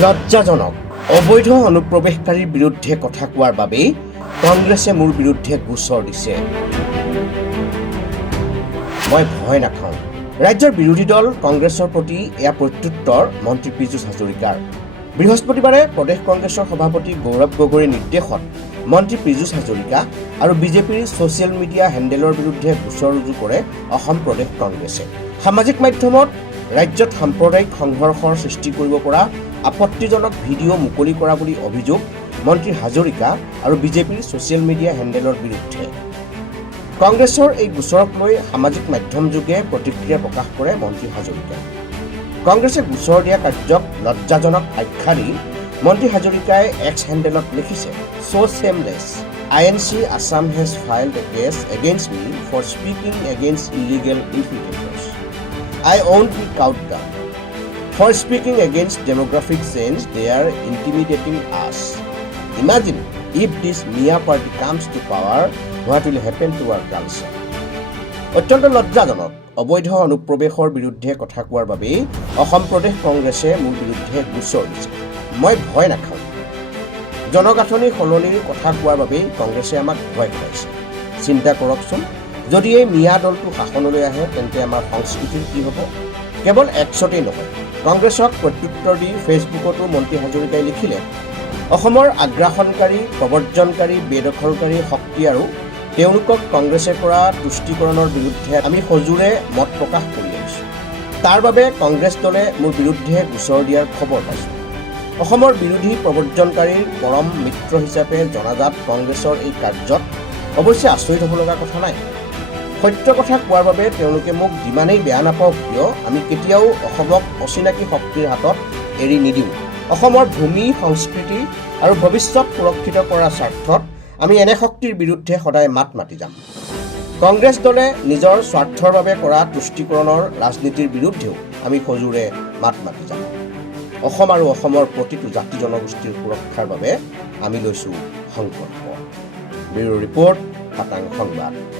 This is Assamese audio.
লজ্জাজনক অবৈধ অনুপ্ৰৱেশকাৰীৰ বিৰুদ্ধে কথা কোৱাৰ বাবেই কংগ্ৰেছে মোৰ বিৰুদ্ধে গোচৰ দিছে। মই ভয় নাখাওঁ। ৰাজ্যৰ বিৰোধী দল কংগ্ৰেছৰ প্ৰতি এয়া প্ৰত্যুত্তৰ মন্ত্ৰী পীযুষ হাজৰিকাৰ। বৃহস্পতিবাৰে প্ৰদেশ কংগ্ৰেছৰ সভাপতি গৌৰৱ গগৈৰ নিৰ্দেশত মন্ত্ৰী পীযুষ হাজৰিকা আৰু বিজেপিৰ ছ'চিয়েল মিডিয়া হেণ্ডেলৰ বিৰুদ্ধে গোচৰ ৰুজু কৰে অসম প্ৰদেশ কংগ্ৰেছে। সামাজিক মাধ্যমত ৰাজ্যত সাম্প্ৰদায়িক সংঘৰ্ষৰ সৃষ্টি কৰিব পৰা আপত্তিজনক ভিডিঅ' মুকলি কৰা বুলি অভিযোগ মন্ত্ৰী হাজৰিকা আৰু বিজেপিৰ ছ'চিয়েল মিডিয়া হেণ্ডেলৰ বিৰুদ্ধে। কংগ্ৰেছৰ এই গোচৰক লৈ সামাজিক মাধ্যমযোগে প্ৰতিক্ৰিয়া প্ৰকাশ কৰে মন্ত্ৰী হাজৰিকাই। কংগ্ৰেছে গোচৰ দিয়া কাৰ্যক লজ্জাজনক আখ্যা দি মন্ত্ৰী হাজৰিকাই এক্স হেণ্ডেলত লিখিছে, "So shameless. INC Assam has filed a case against me for speaking against illegal infiltrators. I won't be cowed down. For speaking against demographic change, they are intimidating us. Imagine if this Mia party comes to power, what will happen to our culture?" অত্যন্ত লজ্জাজনক অবৈধ অনুপ্ৰৱেশৰ বিৰুদ্ধে কথা কোৱাৰ বাবেই অসম প্ৰদেশ কংগ্ৰেছে মোৰ বিৰুদ্ধে গোচৰ দিছে। মই ভয় নাখাওঁ। জনগাঁথনি সলনিৰ কথা কোৱাৰ বাবেই কংগ্ৰেছে আমাক ভয় খুৱাইছে। চিন্তা কৰকচোন, যদি এই মিয়া দলটো শাসনলৈ আহে তেন্তে আমাৰ সংস্কৃতিৰ কি হ'ব? কেৱল এক্সতেই নহয়, কংগ্ৰেছক প্ৰত্যুত্তৰ দি ফেচবুকতো মন্ত্ৰী হাজৰিকাই লিখিলে, "অসমৰ আগ্ৰাসনকাৰী, প্ৰব্ৰজনকাৰী, বেদখলকাৰী শক্তি আৰু তেওঁলোকক কংগ্ৰেছে কৰা তুষ্টিকৰণৰ বিৰুদ্ধে আমি সজোৰে মত প্ৰকাশ কৰি আহিছোঁ। তাৰ বাবে কংগ্ৰেছ দলে মোৰ বিৰুদ্ধে গোচৰ দিয়াৰ খবৰ পাইছোঁ। অসমৰ বিৰোধী প্ৰব্ৰজনকাৰীৰ পৰম মিত্ৰ হিচাপে জনাজাত কংগ্ৰেছৰ এই কাৰ্যত অৱশ্যে আচৰিত হ'ব লগা কথা নাই। সত্য কথা কোৱাৰ বাবে তেওঁলোকে মোক যিমানেই বেয়া নাপাওক কিয়, আমি কেতিয়াও অসমক অচিনাকি শক্তিৰ হাতত এৰি নিদিওঁ। অসমৰ ভূমি, সংস্কৃতি আৰু ভৱিষ্যত সুৰক্ষিত কৰাৰ স্বাৰ্থত আমি এনে শক্তিৰ বিৰুদ্ধে সদায় মাত মাতি যাম। কংগ্ৰেছ দলে নিজৰ স্বাৰ্থৰ বাবে কৰা তুষ্টিকৰণৰ ৰাজনীতিৰ বিৰুদ্ধেও আমি সজোৰে মাত মাতি যাম। অসম আৰু অসমৰ প্ৰতিটো জাতি জনগোষ্ঠীৰ সুৰক্ষাৰ বাবে আমি লৈছোঁ সংকল্প। ব্যুৰ ৰিপৰ্ট, খাটাং সংবাদ।